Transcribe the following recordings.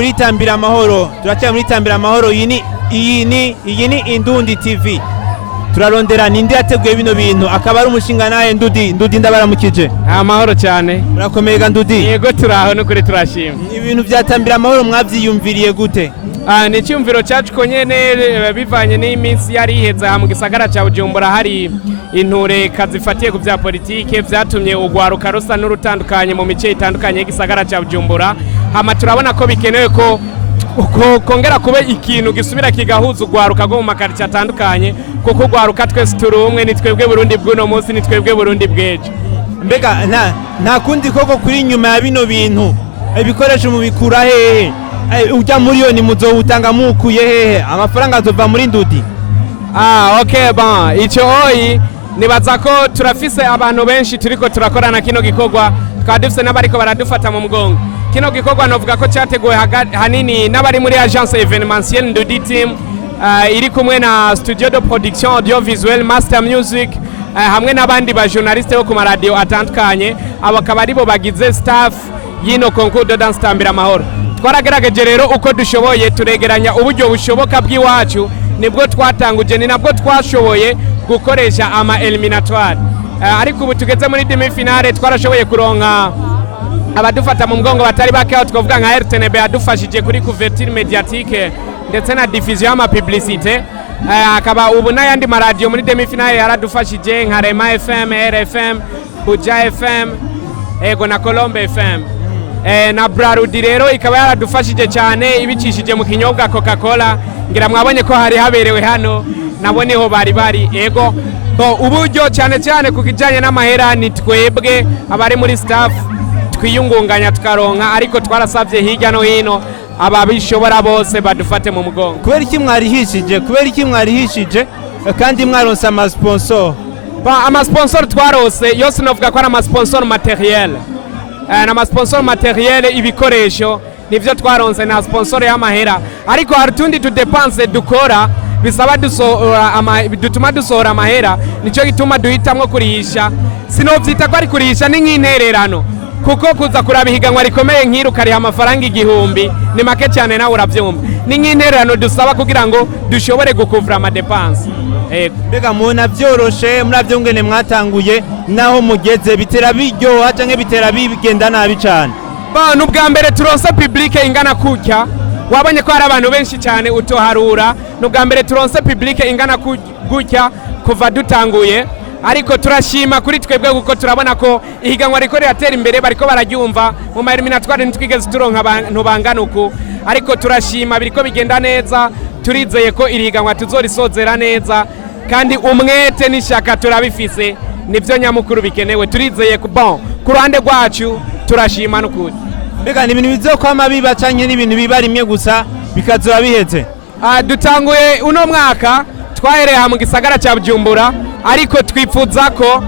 muri tambira amahoro iyi ni Indundi TV turarondera ninde yateguye bino bintu akaba ari umushinga naye Ndudi ndabaramukije amahoro cyane murakomeye Ndudi yego turaho no kuri turashima ibintu byatambira amahoro mwavyiyumviriye gute ni icyumviro cyacu ko nyene bivanye n'iminsi yari iheza mu gisagara cya Bujumbura hari inture kazifatiye ku bya politike byatumye ugwaruka rusa n'urutandukanye mu mice itandukanye y'igisagara cya Bujumbura hama turabona ko bikenewe ko kongera kuba ikintu gisubira kigahuza ugwaruka go mu makarici atandukanye kuko ugwaruka twese turi umwe ni twebwe Burundi bw'uno munsi ni twebwe Burundi bwejo mbega nta kundi koko kuri nyuma ya bino bintu ibikoresho mu bikura hehe ujya miliyoni muzowutanga mukuye hehe amafaranga azova muri Ndudi okay bon icyo hoyi nibaza ko turafise abantu benshi turiko turakorana kino gikorwa twadufise n'abariko baradufata mu mugongo kino gikorwa novuga ko cyateguwe hanini n'abari muri agence événementielle Ndudi team iri kumwe na studio de production audiovisuelle Master Music hamwe n'abandi ba journaliste bo ku radio atandukanye abakaba aribo bagize staff yino concours de danse tambira amahoro twaragerageje rero uko dushoboye turegeranya uburyo bushoboka bw'iwacu nibwo twatanguje ni nabwo twashoboye gukoresha ama eliminatoire ariko ubu tugeze muri demi finale twarashoboye kuronka abadufata mu mugongo batari bake aho twavuga nka RTNB adufashije kuri couverture médiatique ndetse na diffusion y'ama publicité akaba ubu n'ayandi maradio muri demi finale yaradufashije nka Rema FM, RFM, Buja FM, ego na Colombe FM. Na Brarudi rero ikaba yaradufashije cyane ibicishije mu kinyobwa Coca-Cola ngira mwabonye ko hari haberewe hano naboneho bari ego uburyo cyane ku kijanye n'amahera ni twebwe abari muri staff twiyungunganya tukaronka ariko twarasavye hirya no hino ababishobora bose badufate mu mugongo kubera iki mwarihishije kandi mwaronse ama sponsor ama sponsor twarose yose novuga ko ari ama sponsor materiel na sponsor materiel ibikoresho nivyo twaronse na sponsor y'amahera ariko hari tundi tudepanse dukora bisaba dutuma dusohora amahera nico gituma duhitamwo kurihisha sinovyita ko ari kurihisha ni nk'intererano kuko kuza kurabihiganwa rikomeye nk'iru kari amafaranga 1000 ni make cyane nawe uravyumva ni nk'intererano dusaba kugira ngo dushobore gukuvura ama dépenses mbega mubona vyoroshe muravyo ngene mwatanguye naho mugeze bitera biryoha canke bitera bigenda nabi cane n'ubwa mbere turonse public ingana kutya wabonye ko hari abantu benshi cyane utoharura n'ubwa mbere turonse public ingana gutya kuva dutanguye ariko turashima kuri twebwe kuko turabona ko ihiganwa riko riratera imbere bariko bararyumva mu ma eliminatoire ntitwigeze turonka abantu bangana uku ariko turashima biriko bigenda neza turizeye ko irihiganwa tuzorisozera neza kandi umwete n'ishaka turabifise nivyo nyamukuru bikenewe turizeye ku ruhande rwacu turashima n'ukuri mbega ni ibintu bizokwama biba canke n'ibintu biba rimwe gusa bikazoba biheze dutanguye uno mwaka twahereye mu gisagara cya Bujumbura ariko twifuza ko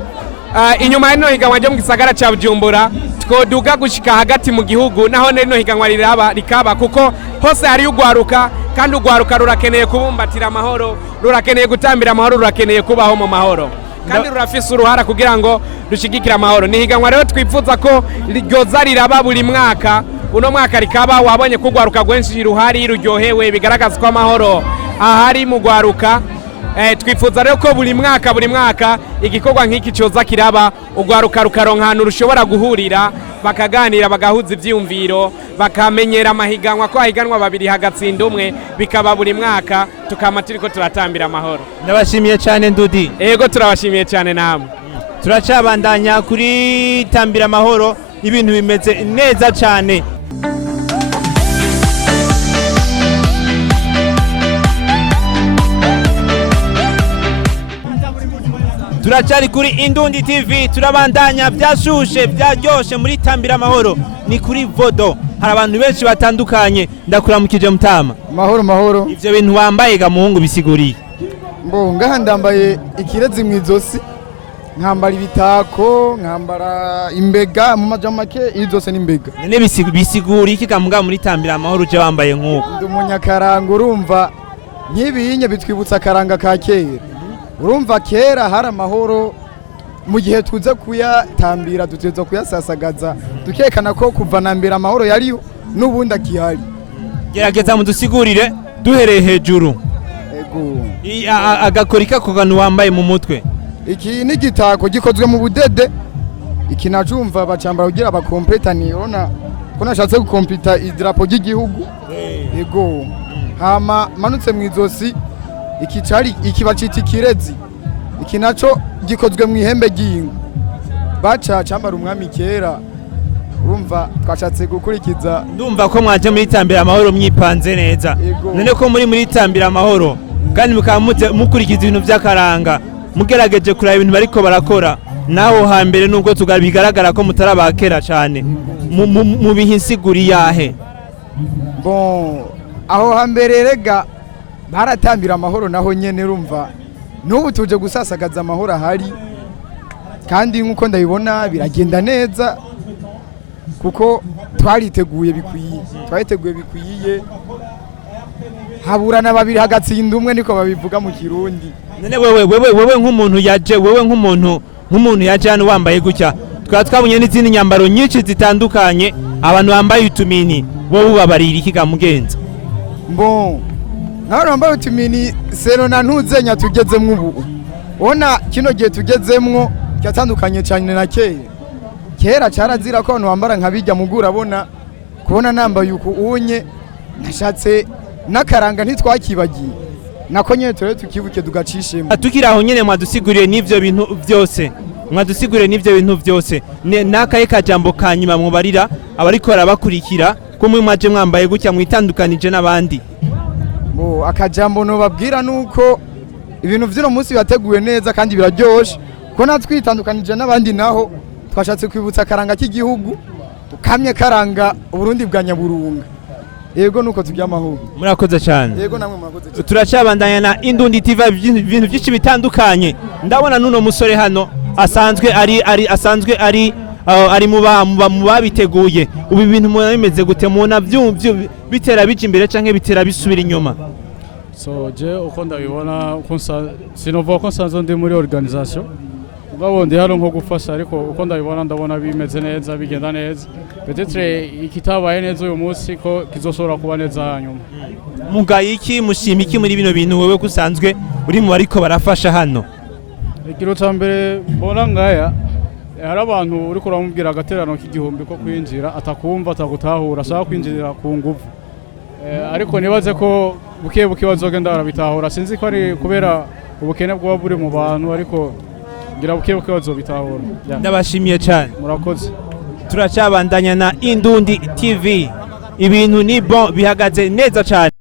inyuma y'ino higanwa ryo mu gisagara cya Bujumbura twoduga gushika hagati mu gihugu naho n'ino higanwa rikaba kuko hose hari ugwaruka kandi ugwaruka rurakeneye kubumbatira amahoro rurakeneye gutambira amahoro rurakeneye kubaho mu mahoro kandi rurafise uruhara kugira ngo rushigikira amahoro ni higanwa rero twifuza ko ryoza riraba buri mwaka uno mwaka rikaba wabonye ko ugwaruka gwenshi ruhari ruryohewe bigaragaza ko amahoro ahari mu gwaruka twifuza rero ko buri mwaka igikorwa nk'iki cyoza kiraba ugwaruka rukaronka ahantu rushobora guhurira bakaganira bagahuza ivyumviro bakamenyera amahiganwa ko ahiganwa babiri hagatsinda umwe bikaba buri mwaka tukama turiko turatambira amahoro ndabashimiye cyane Ndudi ego turabashimiye cyane namwe turacabandanya kuri tambira amahoro ibintu bimeze neza cyane turacari kuri Indundi TV turabandanya byashushe byaryoshe muri tambira amahoro ni kuri Vodo hari abantu benshi batandukanye ndakuramukije mutama mahoro ivyo bintu wambaye ga muhungu bisiguriye ngaha ndambaye ikirezi mwizosi nkambara ibitako nkambara imbega mu majamake izose n'imbega nene bisiguriye iki gamuga muri tambira amahoro uje wambaye nkuko ndi umunyakaranga urumva nk'ibinye bitwibutsa akaranga ka kera urumva kera hari amahoro mu gihe tuza kuyatambira duteza kuyasasagaza dukekana ko kuva na mbere amahoro yariyo n'ubundi akihari gerageza mudusigurire duhereye hejuru ego agakora kako kantu wambaye mu mutwe. iki ni igitako gikozwe mu budede, iki nacumva bacambara kugira bakompleta, niona ko nashatse gukompleta idarapo ry'igihugu. Ego hama manutse mu izosi, iki bacita ikirezi, iki naco gikozwe mu ihembe ry'inka, baca cambara umwami kera. Urumva twashatse gukurikiza, ndumva ko mwaje muri tambira amahoro myipanze neza. None ko muri tambira amahoro kandi mukaba mukurikiza ibintu by'akaranga, mugerageje kuraba ibintu bariko barakora, naho hambere nubwo bigaragara ko mutarabakera cyane, mu bihe insiguri yahe? Bon, aho hambere rega baratambira amahoro naho nyene, urumva n'ubu tuje gusasagaza amahoro ahari, kandi nk'uko ndabibona biragenda neza kuko twariteguye bikwiye, haburana babiri hagatsinda umwe, niko babivuga mu Kirundi. None wewe nk'umuntu yaje, nk'umuntu yaje hano wambaye gutya, twabonye n'izindi nyambaro nyinshi zitandukanye, abantu bambaye utumini, wowe ubabarira iki ga mugenza? Bon, naho bambaye utumini sero na ntuzenya tugezemwo ubu, ubona kino gihe tugezemwo cyatandukanye cyane na kera carazira ko abantu bambara nkabijya mugura, abona kubona nambaye uko unye, nashatse n'akaranga ntitwakibagiye, nako nyene tore tukibuke tugacishemo. Tukiraho nyene mwadusiguriye n'ivyo bintu byose, nakaye kajambo kanyuma mubarira abariko barabakurikira ko mwaje mwambaye gutya mwitandukanije n'abandi? Akajambo no babwira nuko ibintu vy'uno munsi bateguye neza kandi biraryoshe, ko natwitandukanije n'abandi, naho twashatse kwibutsa akaranga k'igihugu, tukamye karanga Burundi bwa Nyaburunga. Yego nuko tubyamahoro. Murakoze cyane. Yego namwe murakoze. Turacabandanya na Indundi TV, ibintu byinshi bitandukanye. Ndabona nuno musore hano asanzwe ari mu babiteguye. Ubu ibintu bimeze gute, mubona bitera bija imbere canke bitera bisubira inyuma? So je uko ndabibona, sinovuga ko nsanzwe ndi muri organisation, ubwo ndi hano nko gufasha, ariko uko ndabibona bimeze neza, bigenda neza. Peut-être ikitabaye neza uyu munsi ko kizoshobora kuba neza hanyuma. Mugaye iki, mushima iki muri bino bintu wewe kusanzwe uri mu bariko barafasha hano? Ikiro cyambere mbona ngaya, hari abantu uri kuramubwira agaterano k'igihumbi ko kwinjira, atakumva atagutahura, ashaka kwinjirira ku nguvu. Ariko nibaze ko buke bazogenda barabitahura, sinzi ko ari kubera ubukene bwo buri mu bantu, ariko ngira buke bazobitahura. Ndabashimiye cyane. Murakoze. Turacabandanya na Indundi TV, ibintu ni bon, bihagaze neza cyane.